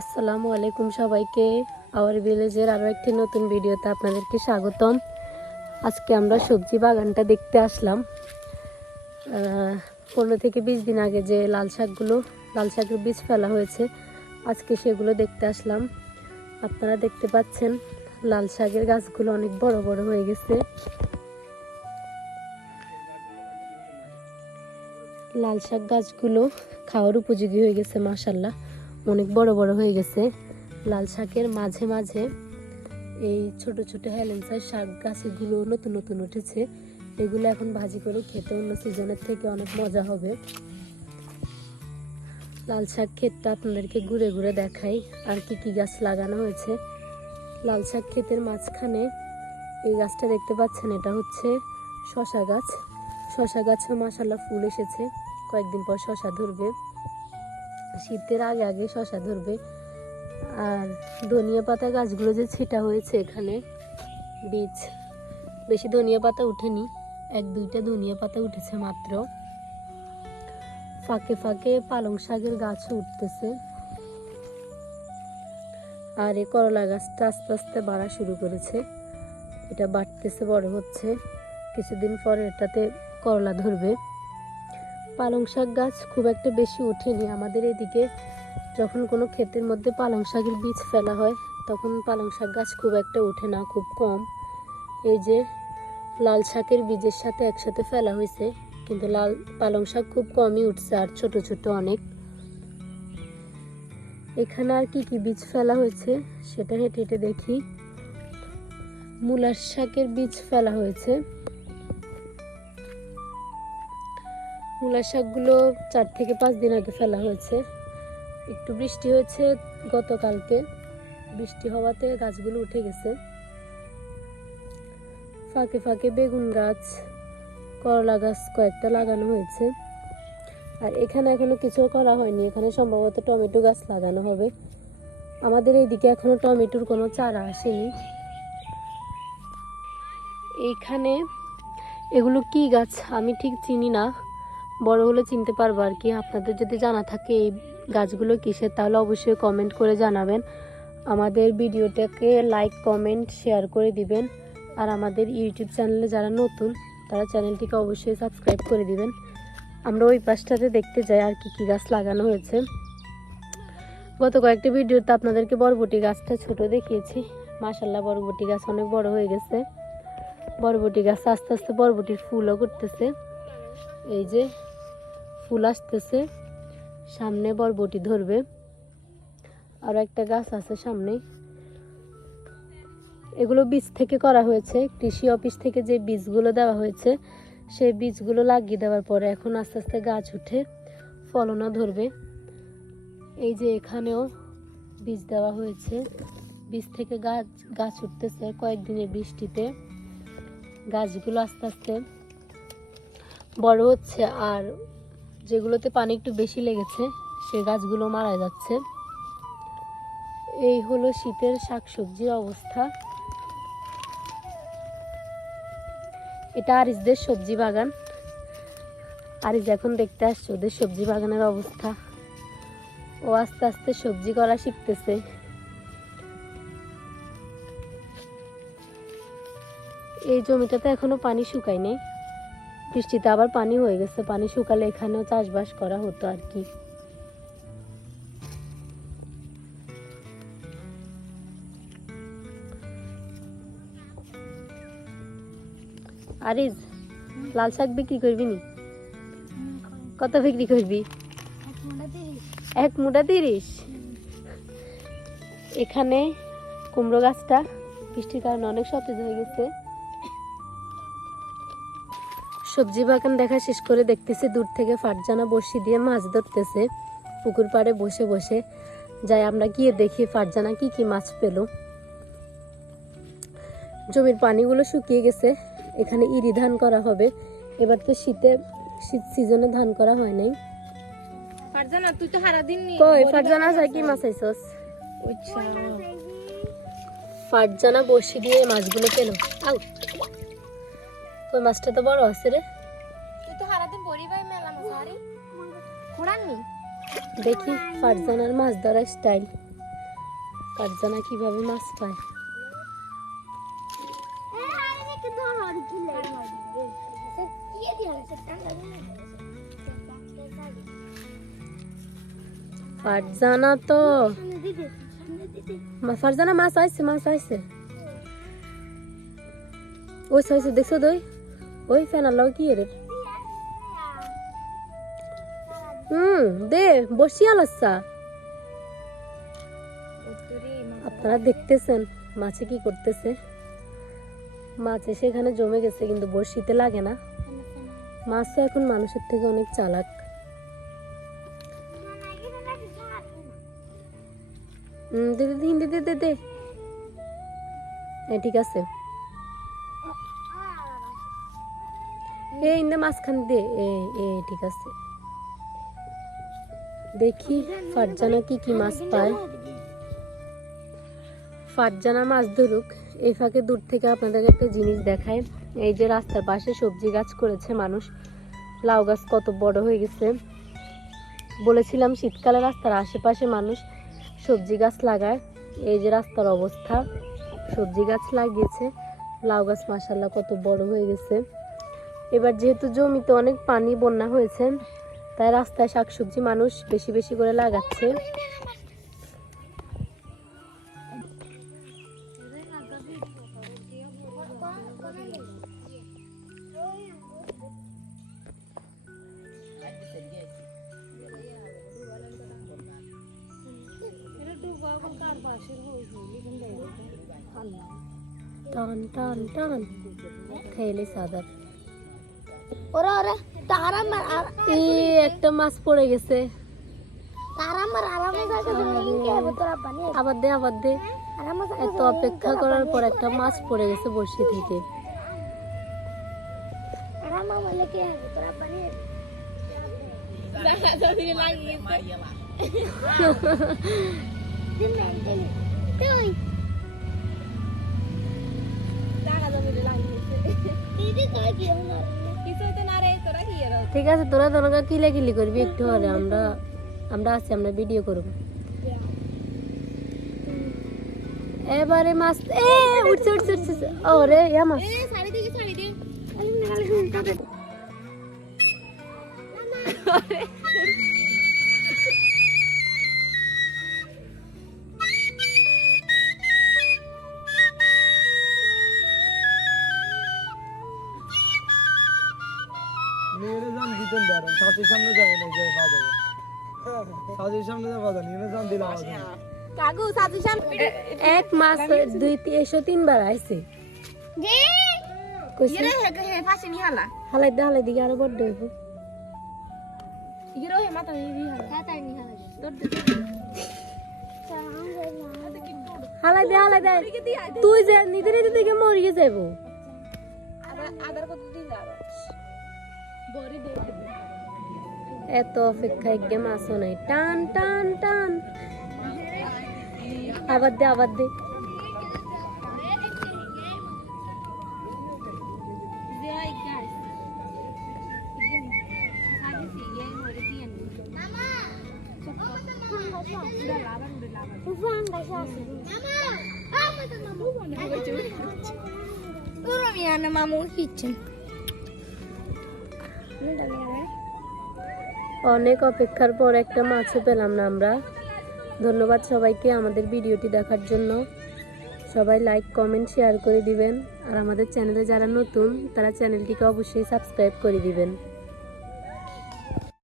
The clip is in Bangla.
আসসালামু আলাইকুম সবাইকে। আওয়ার ভিলেজের আরও একটি নতুন ভিডিওতে আপনাদেরকে স্বাগতম। আজকে আমরা সবজি বাগানটা দেখতে আসলাম। 15 থেকে 20 দিন আগে যে লাল শাকের বীজ ফেলা হয়েছে, আজকে সেগুলো দেখতে আসলাম। আপনারা দেখতে পাচ্ছেন লাল শাকের গাছগুলো অনেক বড় বড় হয়ে গেছে। লাল শাক গাছগুলো খাওয়ার উপযোগী হয়ে গেছে, মাশাআল্লাহ অনেক বড় বড় হয়ে গেছে। লাল শাকের মাঝে মাঝে এই ছোট ছোট হেলেন্সার শাক গাছগুলো নতুন নতুন উঠেছে। এগুলো এখন ভাজি করে খেতে অন্য সিজনের থেকে অনেক মজা হবে। লাল শাক ক্ষেতটা আপনাদেরকে ঘুরে ঘুরে দেখাই আর কি কি গাছ লাগানো হয়েছে। লাল শাক ক্ষেতের মাঝখানে এই গাছটা দেখতে পাচ্ছেন, এটা হচ্ছে শশা গাছ। শশা গাছে মাশাআল্লাহ ফুল এসেছে, কয়েকদিন পর শশা ধরবে, শীতের আগে আগে শশা ধরবে। আর ধনিয়া পাতা গাছগুলো যে ছিটা হয়েছে, এখানে বীজ, বেশি ধনিয়া পাতা উঠেনি, 1-2টা ধনিয়া পাতা উঠেছে মাত্র। ফাঁকে ফাঁকে পালং শাকের গাছও উঠতেছে। আর এই করলা গাছটা আস্তে আস্তে বাড়া শুরু করেছে, এটা বাড়তেছে, বড় হচ্ছে, কিছুদিন পরে এটাতে করলা ধরবে। পালং শাক গাছ খুব একটা বেশি ওঠেনি আমাদের এদিকে। যখন কোনো ক্ষেতের মধ্যে পালং শাকের বীজ ফেলা হয়, তখন পালং শাক গাছ খুব একটা ওঠে না, খুব কম। এই যে লাল শাকের বীজের সাথে একসাথে ফেলা হয়েছে, কিন্তু পালং শাক খুব কমই উঠছে, আর ছোট ছোট অনেক। এখানে আর কি কি বীজ ফেলা হয়েছে সেটা হেঁটে হেঁটে দেখি। মূলার শাকের বীজ ফেলা হয়েছে। মূলার শাকগুলো 4 থেকে 5 দিন আগে ফেলা হয়েছে। একটু বৃষ্টি হয়েছে গতকালকে, বৃষ্টি হওয়াতে গাছগুলো উঠে গেছে। ফাঁকে ফাঁকে বেগুন গাছ, করলা গাছ কয়েকটা লাগানো হয়েছে। আর এখানে এখনো কিছু করা হয়নি, এখানে সম্ভবত টমেটো গাছ লাগানো হবে। আমাদের এইদিকে এখনো টমেটোর কোনো চারা আসেনি। এইখানে এগুলো কি গাছ আমি ঠিক চিনি না, বড় হলে চিনতে পারবো আর কি। আপনাদের যদি জানা থাকে এই গাছগুলো কিসের, তাহলে অবশ্যই কমেন্ট করে জানাবেন। আমাদের ভিডিওটাকে লাইক, কমেন্ট, শেয়ার করে দিবেন। আর আমাদের ইউটিউব চ্যানেলে যারা নতুন, তারা চ্যানেলটিকে অবশ্যই সাবস্ক্রাইব করে দিবেন। আমরা ওই পাশটাতে দেখতে যাই আর কি কি গাছ লাগানো হয়েছে। গত কয়েকটি ভিডিওতে আপনাদেরকে বরবটি গাছটা ছোট দেখিয়েছি। মাশাআল্লাহ বরবটি গাছ অনেক বড় হয়ে গেছে। বরবটি গাছ আস্তে আস্তে বরবটির ফুলও করতেছে, এই যে ফুল আসতেছে, সামনে বরবটি ধরবে। আর একটা গাছ আছে সামনে, এগুলো বীজ থেকে করা হয়েছে। কৃষি অফিস থেকে যে বীজগুলো দেওয়া হয়েছে, সেই বীজগুলো লাগিয়ে দেওয়ার পরে এখন আস্তে আস্তে গাছ উঠে ফলনও ধরবে। এই যে এখানেও বীজ দেওয়া হয়েছে, বীজ থেকে গাছ উঠতেছে। কয়েকদিনের বৃষ্টিতে গাছগুলো আস্তে আস্তে বড় হচ্ছে, আর যেগুলোতে পানি একটু বেশি লেগেছে সে গাছগুলো মারা যাচ্ছে। এই হলো শীতের শাকসবজির অবস্থা। এটা আরিজদের সবজি বাগান। আরিজ এখন দেখতে আসছে ওদের সবজি বাগানের অবস্থা। ও আস্তে আস্তে সবজি করা শিখতেছে। এই জমিটাতে এখনো পানি শুকায়নি, বৃষ্টিতে আবার পানি হয়ে গেছে। পানি শুকালে এখানেও চাষবাস করা হতো আর কি। আরিজ, লাল শাক বিক্রি করবি নি? কত বিক্রি করবি? 1 মুঠা 30। এখানে কুমড়ো গাছটা বৃষ্টির কারণে অনেক সতেজ হয়ে গেছে। সবজি বাগান দেখা শেষ করে দেখতেছি দূর থেকে ফারজানা বড়শি দিয়ে মাছ ধরতেছে, পুকুর পাড়ে বসে বসে। যাই আমরা গিয়ে দেখি ফারজানা কি কি মাছ পেল। জমির পানিগুলো শুকিয়ে গেছে, এখানে ইরি ধান করা হবে। এবার তো শীত সিজনে ধান করা হয় নাই। ফারজানা তুই তো সারা দিন কই ফারজানা যাই কি মাছ আইছস? ফারজানা বড়শি দিয়ে মাছগুলো পেল। আউ, কই মাছটা তো বড় আছে রে। তুই তো সারা দিন বড়ি ভাই মেলা মাছ আরে খোড়াননি। দেখি ফারজানার মাছ ধরার স্টাইল। ফারজানা কিভাবে মাছ পায়। ফারজানা তো ফারজানা মাছ আইছে ওই সাইছে দেখছো দই ওই ফেনার লাও কি রে দে বসিয়া লাচ্ছা। আপনারা দেখতেছেন মাছে কি করতেছে। মাছ সেখানে জমে গেছে কিন্তু বড়শিতে লাগে না। মাছ তো এখন মানুষের থেকে অনেক চালাক। দে দে দে দে দে দে ঠিক আছে এই ইন্দে মাঝখান দে এ ঠিক আছে। দেখি ফারজানা কি মাছ পায়। ফারজানা মাছ ধরুক এই ফাঁকে দূর থেকে আপনাদের একটা জিনিস দেখায়। এই যে রাস্তার পাশে সবজি গাছ করেছে মানুষ। লাউ গাছ কত বড় হয়ে গেছে। বলেছিলাম শীতকালে রাস্তার আশেপাশে মানুষ সবজি গাছ লাগায়। এই যে রাস্তার অবস্থা, সবজি গাছ লাগিয়েছে। লাউ গাছ মাশাআল্লাহ কত বড় হয়ে গেছে। এবার যেহেতু জমিতে অনেক পানি বন্যা হয়েছে তাই রাস্তায় শাকসবজি মানুষ বেশি বেশি করে লাগাচ্ছে। টান টান টান খেলে সাদার ওরা ওরা তারা মার এই একটা মাছ পড়ে গেছে। তারা মার আরামে যাচ্ছে ইনকে হবে তোরা পানি আবার দে আরামে এত অপেক্ষা করার পর একটা মাছ পড়ে গেছে বড়শি থেকে। আরামে বলে কে হবে তোরা পানি দেখা যাবে লাগিয়ে দিন দিন তুই দেখা যাবে লাগিয়ে দিদি কই কি হলো কিছু তো না রে তোরা কি এর ঠিক আছে তোরা তোরা কিলি করবি একটু হলে আমরা আছি আমরা ভিডিও করব। এবারে মাছ উঠছে ওরে ইয়া মাছ শাড়ি দে আমি নালে শুনতে দে নিয়ে যান দিতেন দাঁড়ান সাথীর সামনে যায় না যায় বাজারে সাথীর সামনে যায় বাজার নিয়ে যান দিলাম কাকু সাজেশন এক মাছ 2-3 বার আইছে জি কইছে হে ফাসি নি হালা হালাই দিকে আরো বড় হইব। ইগিরো হে মাথা নি হালা তাড়াতাড়ি নি হালা তোর হালাই দে তুই যে নিতে দিকে মরিয়ে যাইব। আদার কত দিন যাবে বড়ি দে এত অপেক্ষা একগে মাছও নাই। টান টান টান আবার দে Very guys. Again. Hadi sih ya Moridian. মামা Udah lawan. উফান গাইছে আছে মামা আমাদের মামু তোরা মিয়ানা মামু কিচেন অনেক অপেক্ষার পর একটা মাছও পেলাম না আমরা। ধন্যবাদ সবাইকে আমাদের ভিডিওটি দেখার জন্য। সবাই লাইক কমেন্ট শেয়ার করে দিবেন আর আমাদের চ্যানেলে যারা নতুন তারা চ্যানেলটিকে অবশ্যই সাবস্ক্রাইব করে দিবেন।